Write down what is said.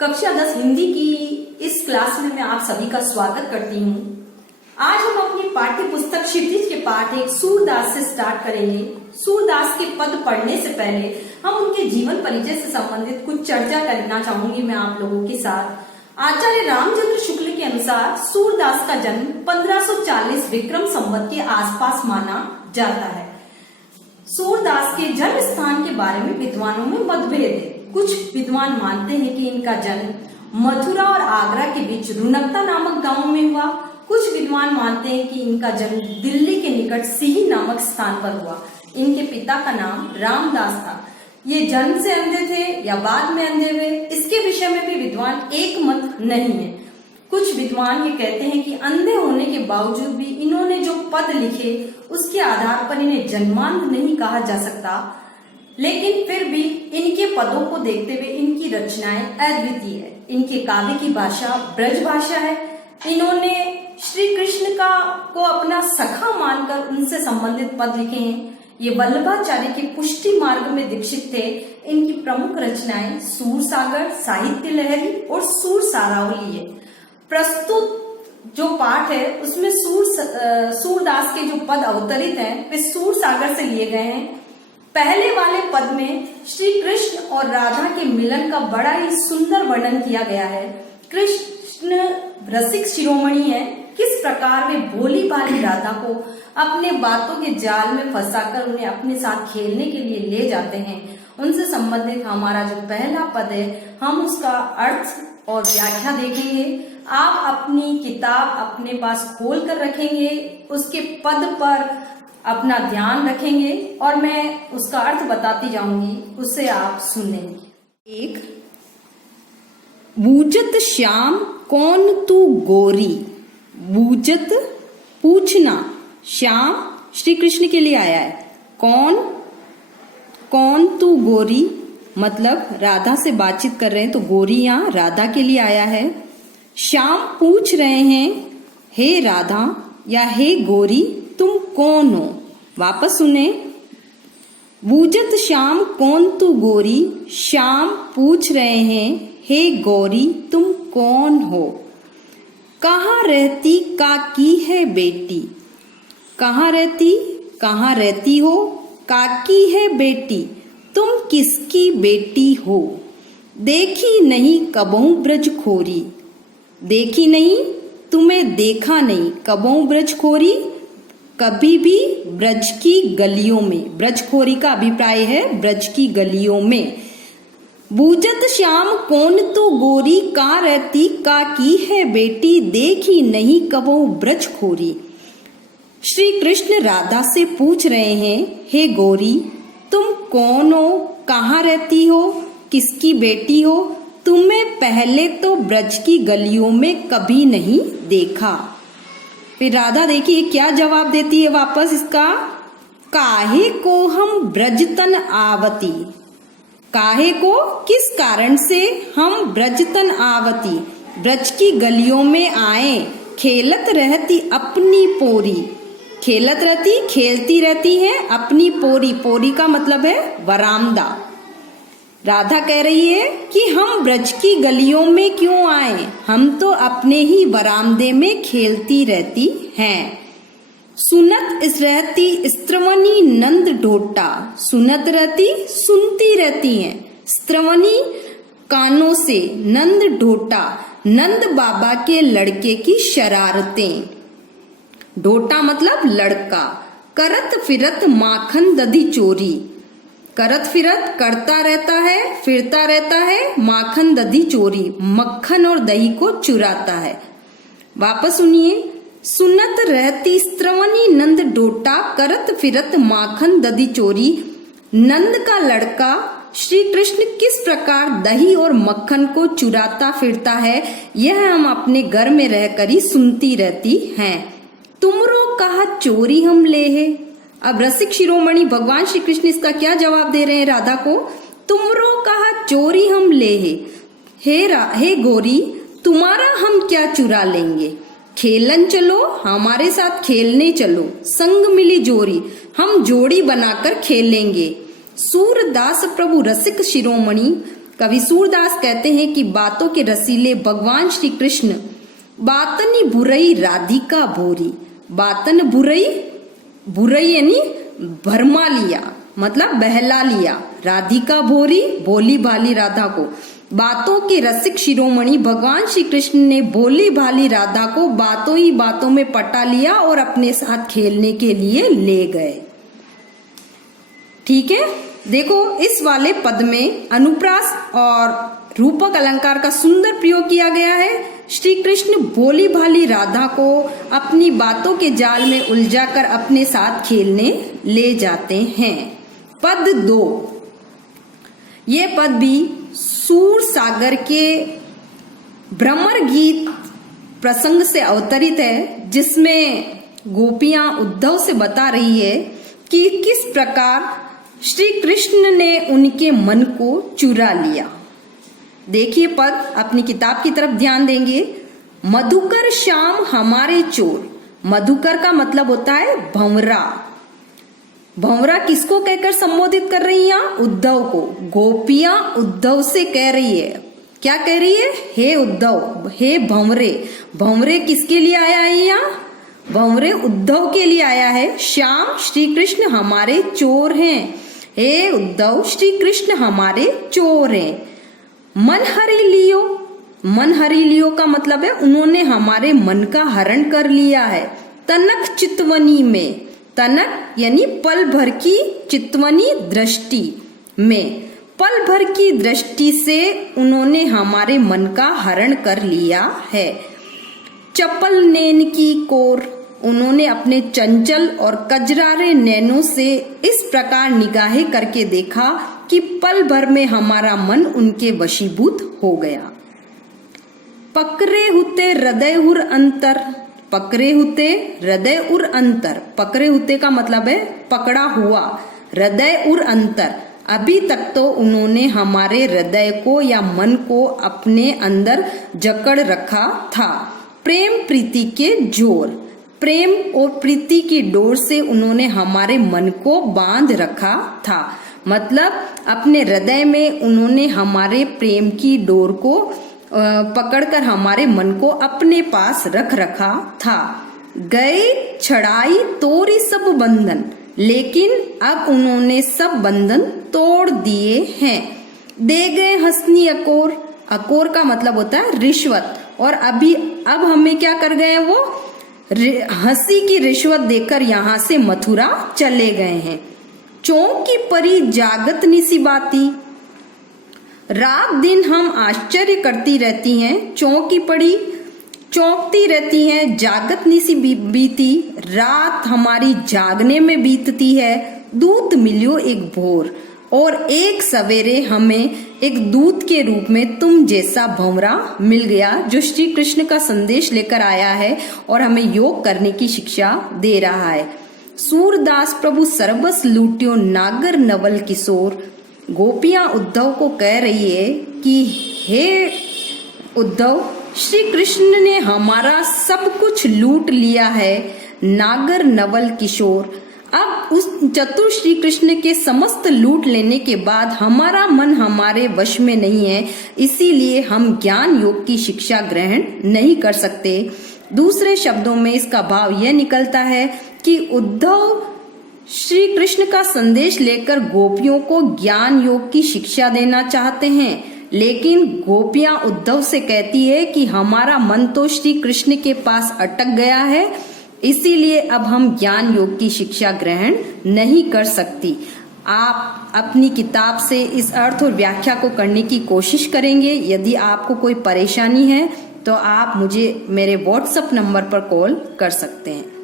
कक्षा 10 हिंदी की इस क्लास में मैं आप सभी का स्वागत करती हूँ। आज हम अपनी पाठ्य पुस्तक क्षितिज के पाठ एक सूरदास से स्टार्ट करेंगे। सूरदास के पद पढ़ने से पहले हम उनके जीवन परिचय से संबंधित कुछ चर्चा करना चाहूंगी मैं आप लोगों के साथ। आचार्य रामचंद्र शुक्ल के अनुसार सूरदास का जन्म 1540 विक्रम संवत के आसपास माना जाता है। सूरदास के जन्म स्थान के बारे में विद्वानों में मतभेद है। कुछ विद्वान मानते हैं कि इनका जन्म मथुरा और आगरा के बीच रुनकता नामक गांव में हुआ। कुछ विद्वान मानते हैं कि इनका जन्म दिल्ली के निकट सिही नामक स्थान पर हुआ। इनके पिता का नाम रामदास था। ये जन्म से अंधे थे या बाद में अंधे हुए, इसके विषय में भी विद्वान एक मत नहीं है। कुछ विद्वान ये कहते हैं कि अंधे होने के बावजूद भी इन्होंने जो पद लिखे उसके आधार पर इन्हें जन्मांध नहीं कहा जा सकता, लेकिन फिर भी इनके पदों को देखते हुए इनकी रचनाएं अद्वितीय है। इनके काव्य की भाषा ब्रज भाषा है। इन्होंने श्री कृष्ण को अपना सखा मानकर उनसे संबंधित पद लिखे हैं। ये वल्लभाचार्य के पुष्टि मार्ग में दीक्षित थे। इनकी प्रमुख रचनाएं सूरसागर, साहित्य लहरी और सूर सारावली है। प्रस्तुत जो पाठ है उसमें सूरदास के जो पद अवतरित हैं वे सूरसागर से लिए गए हैं। पहले वाले पद में श्री कृष्ण और राधा के मिलन का बड़ा ही सुंदर वर्णन किया गया है। कृष्ण रसिक शिरोमणि है। किस प्रकार वे भोली भाली राधा को अपने बातों के जाल में फंसाकर उन्हें अपने साथ खेलने के लिए ले जाते हैं, उनसे संबंधित हमारा जो पहला पद है हम उसका अर्थ और व्याख्या देखेंगे। आप अपनी किताब अपने पास खोल कर रखेंगे, उसके पद पर अपना ध्यान रखेंगे और मैं उसका अर्थ बताती जाऊंगी, उससे आप सुनेंगे। एक, बूझत श्याम कौन तू गोरी। बूझत पूछना, श्याम श्री कृष्ण के लिए आया है। कौन तू गोरी मतलब राधा से बातचीत कर रहे हैं तो गोरी यहाँ राधा के लिए आया है। श्याम पूछ रहे हैं हे राधा या हे गोरी तुम कौन हो। वापस सुने, बूझत श्याम कौन तू गोरी। श्याम पूछ रहे हैं हे गौरी तुम कौन हो। कहाँ रहती काकी है बेटी। कहाँ रहती हो। काकी है बेटी, तुम किसकी बेटी हो। देखी नहीं कबहू ब्रज खोरी। देखी नहीं तुम्हें देखा नहीं, कबहू ब्रज खोरी कभी भी ब्रज की गलियों में। ब्रजखोरी का अभिप्राय है ब्रज की गलियों में। बूझत श्याम कौन तू गोरी, कहाँ रहती काकी है बेटी, देखी नहीं कबहू ब्रजखोरी। श्री कृष्ण राधा से पूछ रहे हैं हे गौरी तुम कौन हो, कहाँ रहती हो, किसकी बेटी हो। तुम्हें पहले तो ब्रज की गलियों में कभी नहीं देखा। फिर राधा देखिए क्या जवाब देती है वापस इसका। काहे को हम ब्रज तन आवती। काहे को किस कारण से हम ब्रज तन आवती, ब्रज की गलियों में आए। खेलत रहती अपनी पोरी। खेलत रहती खेलती रहती है अपनी पोरी। पोरी का मतलब है वरामदा। राधा कह रही है कि हम ब्रज की गलियों में क्यों आए, हम तो अपने ही वरामदे में खेलती रहती हैं। सुनत रहती स्त्रवनी नंद ढोटा। सुनत रहती सुनती रहती हैं, स्त्रवनी कानों से, नंद ढोटा नंद बाबा के लड़के की शरारतें। ढोटा मतलब लड़का। करत फिरत माखन दधी चोरी। करत फिरत करता रहता है, फिरता रहता है, माखन दधी चोरी मक्खन और दही को चुराता है। वापस सुनिए, सुनत रहती स्त्रवनी नंद डोटा, करत फिरत माखन दधी चोरी। नंद का लड़का श्री कृष्ण किस प्रकार दही और मक्खन को चुराता फिरता है यह हम अपने घर में रहकर ही सुनती रहती हैं। तुमरो कहा चोरी हम ले है। अब रसिक शिरोमणि भगवान श्री कृष्ण इसका क्या जवाब दे रहे हैं राधा को। तुमरो कहा चोरी हम ले है। हे गोरी तुम्हारा हम क्या चुरा लेंगे। खेलन चलो हमारे साथ खेलने चलो। संग मिली जोरी हम जोड़ी बनाकर खेलेंगे। सूरदास प्रभु रसिक शिरोमणि कवि सूरदास कहते हैं कि बातों के रसीले भगवान श्री कृष्ण बातनी बुरई राधिका भोरी। बातन बुरई, बुरई यानी भरमा लिया, मतलब बहला लिया। राधिका भोरी, भोली भाली राधा को। बातों के रसिक शिरोमणि भगवान श्री कृष्ण ने भोली भाली राधा को बातों ही बातों में पटा लिया और अपने साथ खेलने के लिए ले गए। ठीक है, देखो इस वाले पद में अनुप्रास और रूपक अलंकार का सुंदर प्रयोग किया गया है। श्री कृष्ण भोली भाली राधा को अपनी बातों के जाल में उलझाकर अपने साथ खेलने ले जाते हैं। पद 2, ये पद भी सूर सागर के भ्रमर गीत प्रसंग से अवतरित है, जिसमें गोपियां उद्धव से बता रही है कि किस प्रकार श्री कृष्ण ने उनके मन को चुरा लिया। देखिए पद, अपनी किताब की तरफ ध्यान देंगे। मधुकर श्याम हमारे चोर। मधुकर का मतलब होता है भंवरा। भंवरा किसको कहकर संबोधित कर रही है? उद्धव को। गोपियां उद्धव से कह रही है, क्या कह रही है? हे उद्धव, हे भंवरे। भंवरे किसके लिए आया है यहाँ? भंवरे उद्धव के लिए आया है। श्याम श्री कृष्ण हमारे चोर हैं। हे उद्धव, श्री कृष्ण हमारे चोर हैं। मन हरि लियो। मन हरि लियो का मतलब है उन्होंने हमारे मन का हरण कर लिया है। तनक चितवनी में, तनक यानी पल भर की, चितवनी दृष्टि में, पल भर की दृष्टि से उन्होंने हमारे मन का हरण कर लिया है। चपल नैन की कोर, उन्होंने अपने चंचल और कजरारे नैनों से इस प्रकार निगाहें करके देखा कि पल भर में हमारा मन उनके वशीभूत हो गया। पकड़े हुते हृदय उर अंतर। पकड़े हुते हृदय उर अंतर। पकड़े हुते का मतलब है पकड़ा हुआ। हृदय उर अंतर, अभी तक तो उन्होंने हमारे हृदय को या मन को अपने अंदर जकड़ रखा था। प्रेम प्रीति के जोर, प्रेम और प्रीति की डोर से उन्होंने हमारे मन को बांध रखा था। मतलब अपने हृदय में उन्होंने हमारे प्रेम की डोर को पकड़कर हमारे मन को अपने पास रख रखा था। गए छड़ाई तोरी सब बंधन, लेकिन अब उन्होंने सब बंधन तोड़ दिए हैं। दे गए हंसनी अकोर। अकोर का मतलब होता है रिश्वत, और अब हमें क्या कर गए हैं? वो हंसी की रिश्वत देकर यहाँ से मथुरा चले गए हैं। चौक की परी जागत निसी बाती। रात दिन हम आश्चर्य करती रहती हैं। चौक की पड़ी, चौंकती रहती हैं। जागत निसी बीती, रात हमारी जागने में बीतती है। दूत मिलियो एक भोर, और एक सवेरे हमें एक दूत के रूप में तुम जैसा भंवरा मिल गया, जो श्री कृष्ण का संदेश लेकर आया है और हमें योग करने की शिक्षा दे रहा है। सूरदास प्रभु सर्वस लूट्यो नागर नवल किशोर। गोपियां उद्धव को कह रही है कि हे उद्धव, श्री कृष्ण ने हमारा सब कुछ लूट लिया है। नागर नवल किशोर, अब उस चतुर श्री कृष्ण के समस्त लूट लेने के बाद हमारा मन हमारे वश में नहीं है, इसीलिए हम ज्ञान योग की शिक्षा ग्रहण नहीं कर सकते। दूसरे शब्दों में इसका भाव यह निकलता है कि उद्धव श्री कृष्ण का संदेश लेकर गोपियों को ज्ञान योग की शिक्षा देना चाहते हैं, लेकिन गोपियां उद्धव से कहती है कि हमारा मन तो श्री कृष्ण के पास अटक गया है, इसीलिए अब हम ज्ञान योग की शिक्षा ग्रहण नहीं कर सकती। आप अपनी किताब से इस अर्थ और व्याख्या को करने की कोशिश करेंगे। यदि आपको कोई परेशानी है तो आप मुझे मेरे व्हाट्सएप नंबर पर कॉल कर सकते हैं।